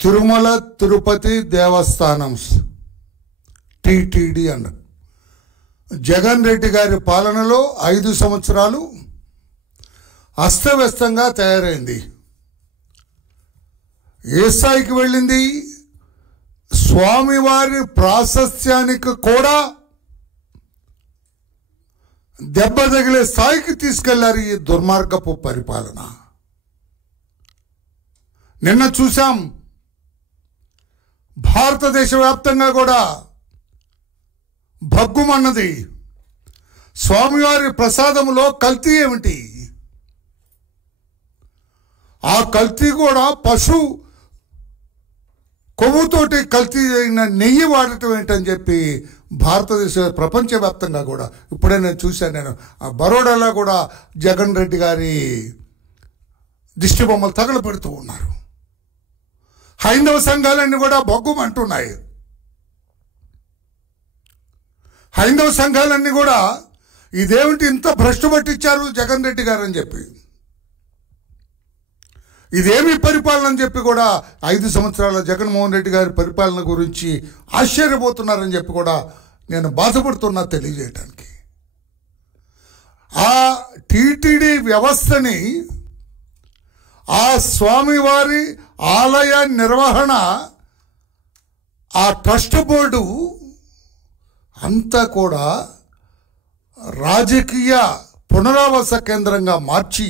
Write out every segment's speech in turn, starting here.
తిరుమల తిరుపతి దేవస్థానం TTD అన్నారు. జగన్ రెడ్డి గారి పాలనలో 5 సంవత్సరాలు అస్తవ్యస్తంగా తయారైంది. ఏ స్థాయికి వెళ్ళింది? స్వామివారి ప్రాశస్త్యానికి కూడా దెబ్బ తగిలే స్థాయికి తీసుకెళ్లారు ఈ దుర్మార్గపు పరిపాలన. నిన్న చూసాం, భారతదేశ వ్యాప్తంగా కూడా భగ్గుమన్నది. స్వామివారి ప్రసాదంలో కల్తీ ఏమిటి? ఆ కల్తీ కూడా పశు కొవ్వుతోటి కల్తీ అయిన నెయ్యి వాడటం ఏంటని చెప్పి భారతదేశ ప్రపంచవ్యాప్తంగా కూడా ఇప్పుడే నేను చూశాను. నేను బరోడాలో కూడా జగన్ రెడ్డి గారి దిష్టి బొమ్మలు తగలపెడుతూ ఉన్నారు. హైందవ సంఘాలన్నీ కూడా బొగ్గుమంటున్నాయి. హైందవ సంఘాలన్నీ కూడా ఇదేమిటి ఇంత భ్రష్టు పట్టించారు జగన్ రెడ్డి గారు అని చెప్పి, ఇదేమి పరిపాలన అని చెప్పి కూడా 5 సంవత్సరాల జగన్మోహన్ రెడ్డి గారి పరిపాలన గురించి ఆశ్చర్యపోతున్నారని చెప్పి కూడా నేను బాధపడుతున్నా తెలియజేయటానికి. ఆ టీటీడీ వ్యవస్థని, ఆ స్వామివారి ఆలయ నిర్వహణ, ఆ ట్రస్ట్ బోర్డు అంతా కూడా రాజకీయ పునరావాస కేంద్రంగా మార్చి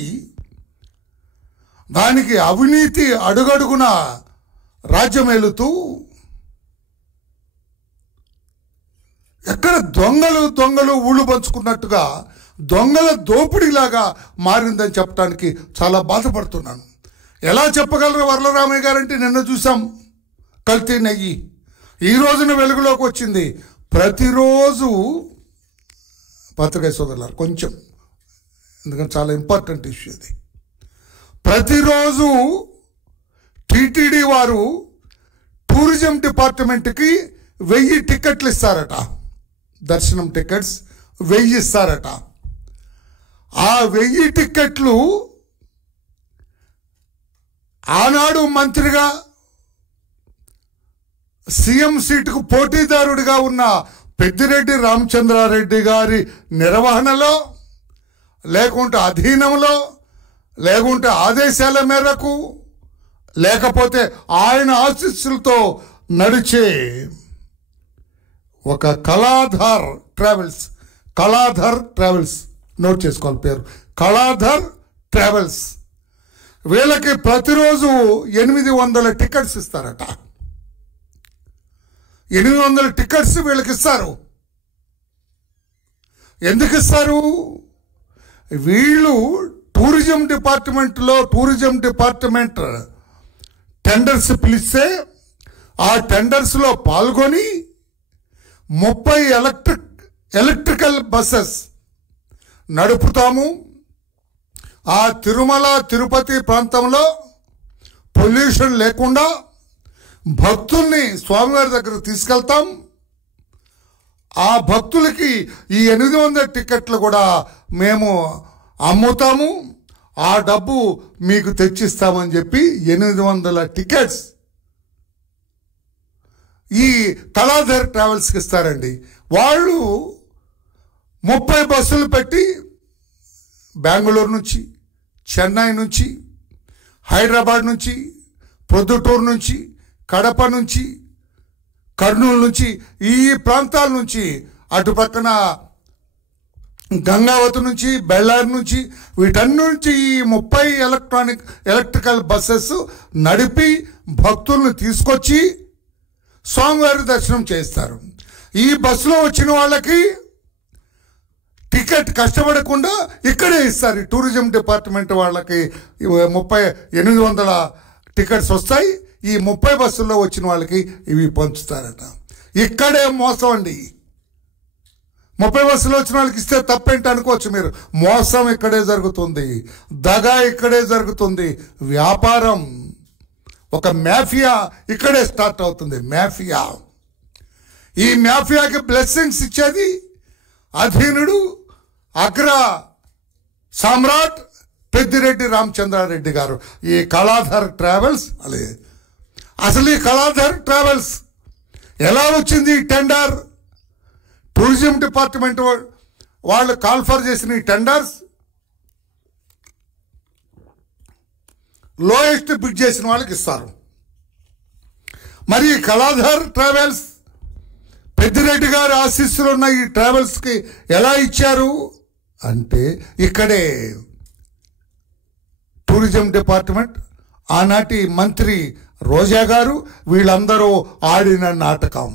దానికి అవినీతి అడుగడుగున రాజ్యమేలుతూ ఎక్కడ దొంగలు ఊళ్ళు పంచుకున్నట్టుగా దొంగల దోపిడీలాగా మారిందని చెప్పడానికి చాలా బాధపడుతున్నాను. ఎలా చెప్పగలరు వరలరామయ్య గారంటే, నిన్న చూసాం కల్తీ నెయ్యి, ఈ రోజున వెలుగులోకి వచ్చింది. ప్రతిరోజు పత్రికా సోదరులారు కొంచెం, ఎందుకంటే చాలా ఇంపార్టెంట్ ఇష్యూ ఇది. ప్రతిరోజు టీటీడీ వారు టూరిజం డిపార్ట్మెంట్కి 1000 టికెట్లు ఇస్తారట. దర్శనం టికెట్స్ 1000 ఇస్తారట. ఆ 1000 టికెట్లు ఆనాడు మంత్రిగా సీఎం సీటుకు పోటీదారుడిగా ఉన్న పెద్దిరెడ్డి రామచంద్రారెడ్డి గారి నిర్వహణలో, లేకుంటే అధీనంలో, లేకుంటే ఆదేశాల మేరకు, లేకపోతే ఆయన ఆశీస్సులతో నడిచే ఒక కళాధర్ ట్రావెల్స్ నోట్ చేసుకోవాలి పేరు, కళాధర్ ట్రావెల్స్. వీళ్ళకి ప్రతిరోజు 800 టికెట్స్ ఇస్తారట. 800 టికెట్స్ వీళ్ళకి ఇస్తారు. ఎందుకు ఇస్తారు? వీళ్ళు టూరిజం డిపార్ట్మెంట్ టెండర్స్ పిలిస్తే ఆ టెండర్స్లో పాల్గొని 30 ఎలక్ట్రికల్ బస్సెస్ నడుపుతాము. ఆ తిరుమల తిరుపతి ప్రాంతంలో పొల్యూషన్ లేకుండా భక్తుల్ని స్వామివారి దగ్గరకు తీసుకెళ్తాం. ఆ భక్తులకి ఈ 800 టికెట్లు కూడా మేము అమ్ముతాము, ఆ డబ్బు మీకు తెచ్చిస్తామని చెప్పి 800 టికెట్స్ ఈ కళాధర్ ట్రావెల్స్కి ఇస్తారండి. వాళ్ళు 30 బస్సులు పెట్టి బెంగళూరు నుంచి, చెన్నై నుంచి, హైదరాబాద్ నుంచి, ప్రొద్దుటూరు నుంచి, కడప నుంచి, కర్నూలు నుంచి, ఈ ప్రాంతాల నుంచి, అటు పక్కన గంగావతి నుంచి, బెల్లారి నుంచి, వీటన్ని నుంచి ఈ 30 ఎలక్ట్రికల్ బస్సెస్ నడిపి భక్తులను తీసుకొచ్చి స్వామివారి దర్శనం చేస్తారు. ఈ బస్సులో వచ్చిన వాళ్ళకి టికెట్ కష్టపడకుండా ఇక్కడే ఇస్తారు. టూరిజం డిపార్ట్మెంట్ వాళ్ళకి 800 టికెట్స్ వస్తాయి. ఈ 30 బస్సుల్లో వచ్చిన వాళ్ళకి ఇవి పంచుతారట. ఇక్కడే మోసం అండి. 30 బస్సులు వచ్చిన వాళ్ళకి ఇస్తే తప్పేంటి అనుకోవచ్చు మీరు. మోసం ఇక్కడే జరుగుతుంది, దగా ఇక్కడే జరుగుతుంది, వ్యాపారం, ఒక మాఫియా ఇక్కడే స్టార్ట్ అవుతుంది. మాఫియా. ఈ మాఫియాకి బ్లెస్సింగ్స్ ఇచ్చేది అధీనుడు, అగ్ర సామ్రాట్ పెద్దిరెడ్డి రామచంద్రారెడ్డి గారు. ఈ కళాధర్ ట్రావెల్స్ అలే అసలు ఈ కళాధర్ ట్రావెల్స్ ఎలా వచ్చింది ఈ టెండర్? టూరిజం డిపార్ట్మెంట్ వాళ్ళు కాల్ఫర్ చేసిన ఈ టెండర్స్ లోయెస్ట్ బిడ్ చేసిన వాళ్ళకి ఇస్తారు. మరి ఈ కళాధర్ ట్రావెల్స్ పెద్దిరెడ్డి గారి ఆశీస్సులు ఉన్న ఈ ట్రావెల్స్కి ఎలా ఇచ్చారు అంటే ఇక్కడే టూరిజం డిపార్ట్మెంట్, ఆనాటి మంత్రి రోజా గారు వీళ్ళందరూ ఆడిన నాటకం.